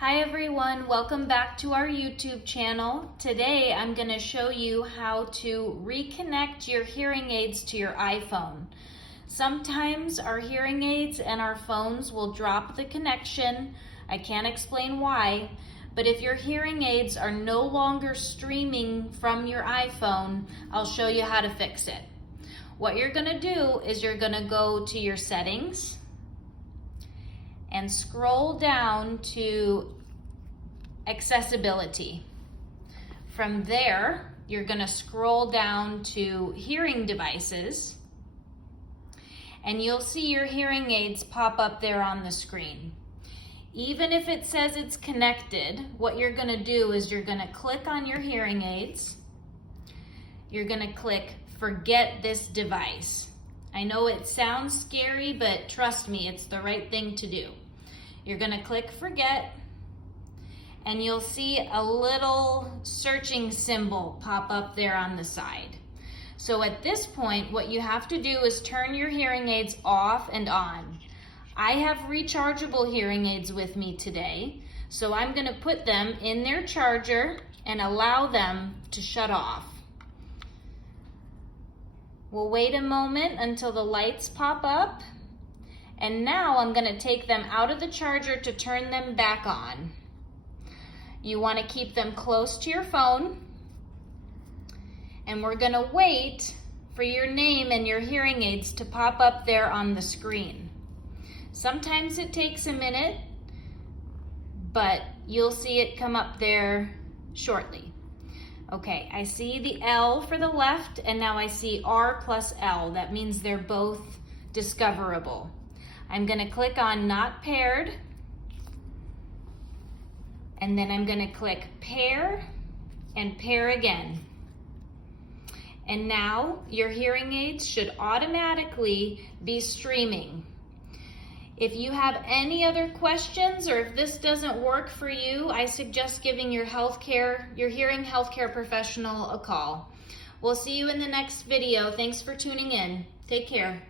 Hi everyone, welcome back to our YouTube channel. Today I'm going to show you how to reconnect your hearing aids to your iPhone. Sometimes our hearing aids and our phones will drop the connection. I can't explain why, but if your hearing aids are no longer streaming from your iPhone, I'll show you how to fix it. What you're going to do is you're going to go to your settings and scroll down to accessibility. From there, you're going to scroll down to hearing devices, and you'll see your hearing aids pop up there on the screen. Even if it says it's connected, what you're going to do is you're going to click on your hearing aids. You're going to click forget this device. I know it sounds scary, but trust me, it's the right thing to do. You're going to click forget, and you'll see a little searching symbol pop up there on the side. So at this point, what you have to do is turn your hearing aids off and on. I have rechargeable hearing aids with me today, so I'm going to put them in their charger and allow them to shut off. We'll wait a moment until the lights pop up, and now I'm going to take them out of the charger to turn them back on. You want to keep them close to your phone, and we're going to wait for your name and your hearing aids to pop up there on the screen. Sometimes it takes a minute, but you'll see it come up there shortly. Okay, I see the L for the left, and now I see R plus L. That means they're both discoverable. I'm going to click on Not Paired, and then I'm going to click Pair and Pair again. And now your hearing aids should automatically be streaming. If you have any other questions, or if this doesn't work for you, I suggest giving your hearing healthcare professional a call. We'll see you in the next video. Thanks for tuning in. Take care.